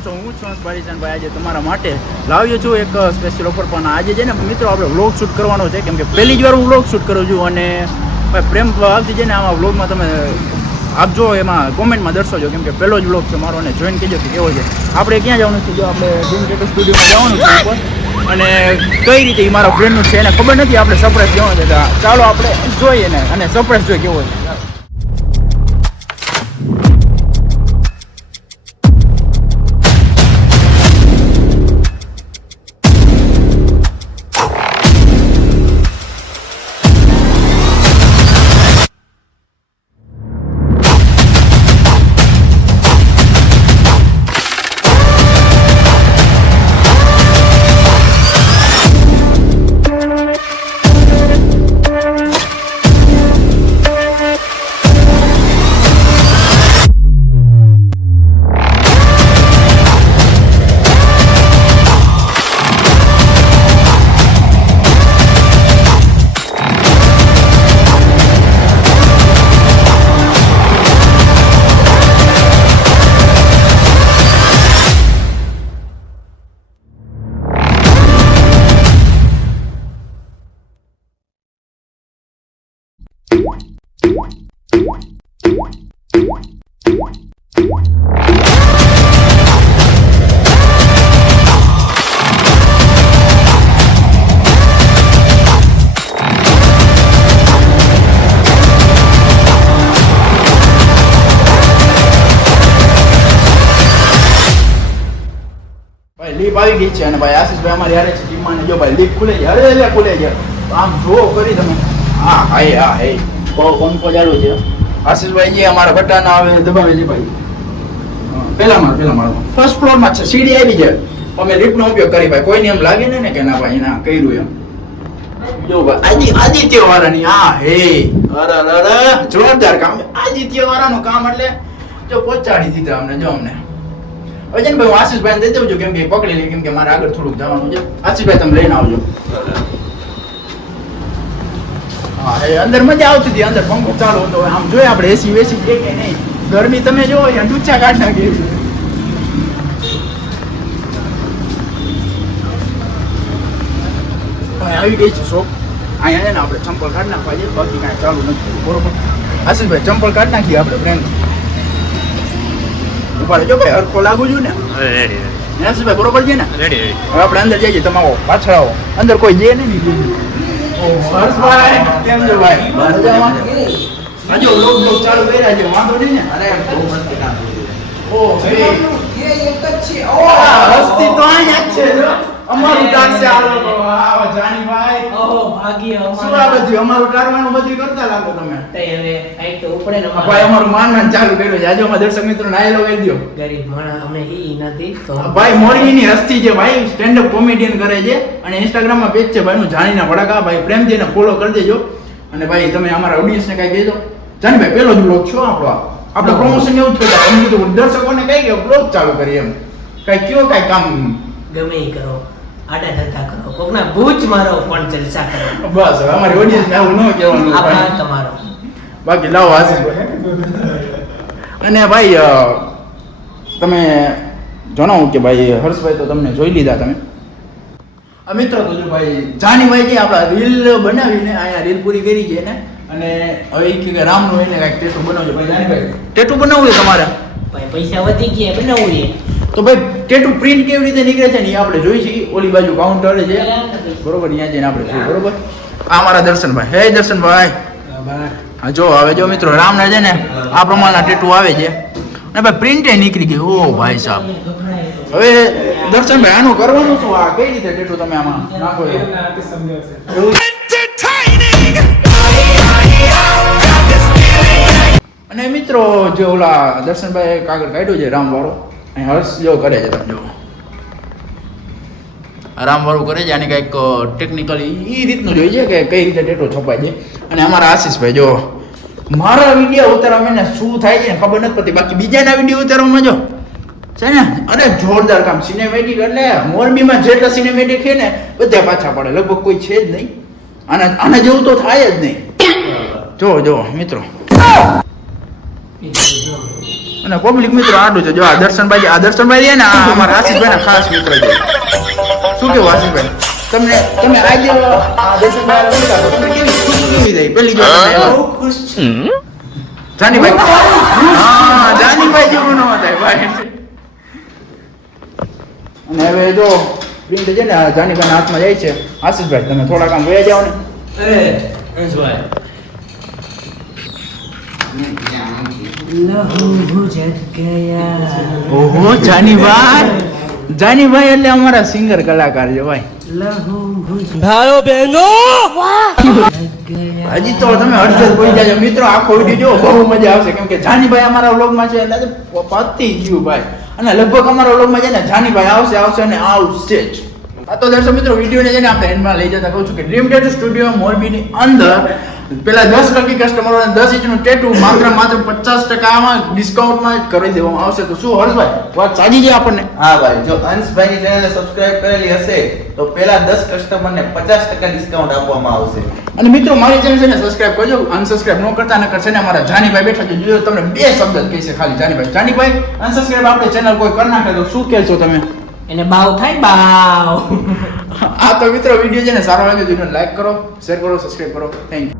કેમ છો? હું છું ભાઈ. આજે તમારા માટે લાવ્યો છું એક સ્પેશિયલ ઓફર. પણ આજે છે ને મિત્રો આપણે વ્લોગ શૂટ કરવાનો છે, કેમ કે પહેલી જ વાર હું વ્લોગ શૂટ કરું છું. અને ભાઈ પ્રેમ આવતી છે ને આમાં વ્લોગમાં તમે આપજો, એમાં કોમેન્ટમાં દર્શાવજો, કેમ કે પહેલો જ વ્લોગ છે મારો. અને જોઈન કહેજો કે કેવો છે. આપણે ક્યાં જવાનું છે? જો આપણે ડ્રીમ ટેટુ સ્ટુડિયોમાં જવાનું છે ઉપર. અને કઈ રીતે એ મારા ફ્રેન્ડનું છે એને ખબર નથી. આપણે સરપ્રાઈઝ જવાનું છે. ચાલો આપણે જોઈએ ને અને સરપ્રાઈઝ જોઈએ કેવો છે. લીપ આવી ગઈ છે અને ભાઈ આશીષભાઈ અમારી હારે છે ટીમમાં. ને જો ભાઈ લીપ ખુલે છે, અરે ખુલે છે. આમ જો કરી તમે. હા હાય હા હે બહુ પંખો ચાલુ છે. આશીષભાઈ જે અમારા બટાના આવે દબાવે છે ભાઈ. પેલા માળ ફર્સ્ટ ફ્લોરમાં છે, સીડી આવી છે. અમે લીફ્ટનો ઉપયોગ કરી ભાઈ. કોઈને એમ લાગે ને કે ના ભાઈ ના કર્યું એમ. જો ભાઈ આદિત્ય વાળાની આ હે અરે જોરદાર કામ. આદિત્ય વાળાનું કામ એટલે જો પહોંચાડી દીધા અમને. જો અમને હવે છે ને ભાઈ હું આશીષભાઈને દઈ દઉં છું, કેમ કે પકડી લે, કેમ કે મારે આગળ થોડુંક જવાનું છે. આશીષભાઈ તમે લઈને આવજો. હા એ અંદર મજા આવતી હતી, અંદર પંખો ચાલુ હતો. આમ જોઈએ આપણે એસી વેસી છે કે નહીં. ગરમી તમે જો અહીંયા ડૂચા કાઢ નાખી. ભાઈ આવી ગઈ છે શોપ. અહીંયા છે ને આપણે ચંપલ કાઢી નાખવા છે, બાકી કાંઈ ચાલુ નથી. બરોબર આશીષભાઈ ચંપલ કાઢી નાખીએ આપણે ફ્રેન્ડ. ઉપાડે જો ભાઈ હરખો લાગુ છું ને. આશીષભાઈ બરોબર છે ને? રેડી. હવે આપણે અંદર જઈએ. તમે આવો, પાછળ આવો. અંદર કોઈ જે નહીં. હર્ષભાઈ કેમ છો ભાઈ? મજામાં? હજુ લોક ચાલુ કર્યા છે, વાંધો નહીં ને? અરે બહુ મસ્ત કામ કર્યું. ઓ ભાઈ એ એક જ છે. ઓ હસ્તી તો અહીંયા જ છે. અમારું ટાર છે. આવો જાનીભાઈ. ઓહો ભાગ્ય અમારું. શું આ બધું અમારું ટારવાનું બધું કરતા લાગો તમે. તે હવે આઈ તો ઉપડે ને ભાઈ. અમારું માનમાન ચાલુ કર્યું છે. આજે અમારા દર્શક મિત્રોને આયેલો કરી દો. ગરીબ માણસ અમે ઈ નથી તો ભાઈ મોરબીની હસ્તી છે ભાઈ. સ્ટેન્ડ અપ કોમેડિયન કરે છે અને ઇન્સ્ટાગ્રામ માં પેજ છે ભાઈનું જાણીના ભડાકા. ભાઈ પ્રેમથી એને ફોલો કરી દેજો. અને ભાઈ તમે અમારા ઓડિયન્સને કઈ કહેજો. જાનીભાઈ પેલો જ બ્લોગ છો આપણો. આપણે પ્રમોશન એવું જ કરતા. અમે કીધું દર્શકોને કઈ કે બ્લોગ ચાલુ કરી એમ. કઈ કયો કઈ કામ ગમે ઈ કરો, આડા ધંધા કરો, કોકના બૂચ મારો પણ જલસા કરો. બસ હવે અમારી ઓડિયન્સને આવું ન કહેવાનું. આભાર તમારો. બાકી લાવો આશીષભાઈ. અને ભાઈ તમે જણાવો કે ભાઈ હર્ષભાઈ તો તમને જોઈ લીધા તમે. મિત્રો તો જો ભાઈ જાનીભાઈ જે આપણા રીલ બનાવીને અહીંયા રીલ પૂરી કરી છે ને. અને હવે એ કે રામનું એને કાંઈક ટેટુ બનાવજો ભાઈ. જાનીભાઈ ટેટુ બનાવવું છે તમારે? ભાઈ પૈસા વધી ગયા બનાવવું છે તો ભાઈ ટેટુ પ્રિન્ટ કેવી રીતે નીકળે છે ને એ આપણે જોઈ છીએ. ઓલી બાજુ કાઉન્ટર છે બરોબર, ત્યાં જઈને આપણે જોઈએ. બરોબર આ મારા દર્શનભાઈ. હે દર્શનભાઈ. હા જો હવે જો મિત્રો રામના છે ને આ પ્રમાણના ટેટુ આવે છે. અને ભાઈ પ્રિન્ટે નીકળી ગઈ. ઓ ભાઈ સાહેબ હવે દર્શનભાઈ આનું કરવાનું શું? આ કઈ રીતે ટેટુ તમે આમાં નાખો એવું? અને મિત્રો જો ઓલા દર્શનભાઈ કાગળ કાઢ્યું છે રામ વાળો, અહીં હર્ષ જો કરે છે. તમે જો રામ વાળું કરે છે. અને કંઈક ટેકનિકલી એ રીતનું જોઈએ છે કે કઈ રીતે ટેટો છપાય છે. અને અમારા આશીષભાઈ જો મારા વિડીયો ઉતારવામાં એને શું થાય છે ખબર નથી પડતી. બાકી બીજાના વિડીયો ઉતારવામાં જો છે ને અરે જોરદાર કામ. સિનેમેટિક એટલે મોરબીમાં જેટલા સિનેમેટિક છે ને બધા પાછા પડે. લગભગ કોઈ છે જ નહીં. આના જેવું તો થાય જ નહીં. જો મિત્રો અને પબ્લિક મિત્રો આડું છે જો આ દર્શનભાઈ છે ને આ અમારા આશિષભાઈના ખાસ મિત્ર છે. શું કેવું આશિષભાઈ? તમે આજે આ દર્શનભાઈ મળ્યા તો તમને કેવી જાય પેલી જો બહુ ખુશ છું. જાનીભાઈ હા જાનીભાઈ જેવું ન થાય ભાઈ. અને હવે જો પ્રિન્ટ છે ને આ જાનીભાઈના હાથમાં જાય છે. આશિષભાઈ તમે થોડા કામ વયા જાઓ ને. અંશભાઈ લહુ ભુજત ગયા. ઓહો જાનીભાઈ એટલે અમારા સિંગર કલાકાર છે ભાઈ. લહુ ભુજત ભાઈઓ બહેનો ગયા. હજી તો તમે અડધે બોલી જાજો મિત્રો. આખો વિડીયો જો બહુ મજા આવશે કેમ કે જાનીભાઈ અમારા વ્લોગમાં છે એટલે પતી ગયું ભાઈ. અને લગભગ અમારા વ્લોગમાં છે ને જાનીભાઈ આવશે અને આવશે જ. આ તો દર્શક મિત્રો વિડીયોને છે ને આપણે એન્ડમાં લઈ જતા કહું છું કે ડ્રીમ ટેટુ સ્ટુડિયો મોરબીની અંદર પેલા 10 લકી કસ્ટમરોને 10 ઇંચનું ટેટુ માત્ર 50% ડિસ્કાઉન્ટમાં જ કરી દેવામાં આવશે. તો શું હર્ષભાઈ વાત સાચી છે આપણને? હા ભાઈ, જો અંશભાઈની ચેનલને સબસ્ક્રાઇબ કરેલી હશે તો પેલા 10 કસ્ટમરને 50% ડિસ્કાઉન્ટ આપવામાં આવશે. અને મિત્રો મારી ચેનલ છે ને સબસ્ક્રાઇબ કરજો. અનસબસ્ક્રાઇબ ન કરતા ન કરશે ને અમારા જાનીભાઈ બેઠા છે. જો તમને બે શબ્દ જ કહેશે ખાલી જાનીભાઈ અનસબસ્ક્રાઇબ આપણે ચેનલ કોઈ કરી નાખે તો શું કહેશો તમે? એને બાવ થાય બાવ. આ તો મિત્રો વિડીયો છે ને સારો લાગ્યો તો લાઈક કરો, શેર કરો, સબસ્ક્રાઇબ કરો. Thank you.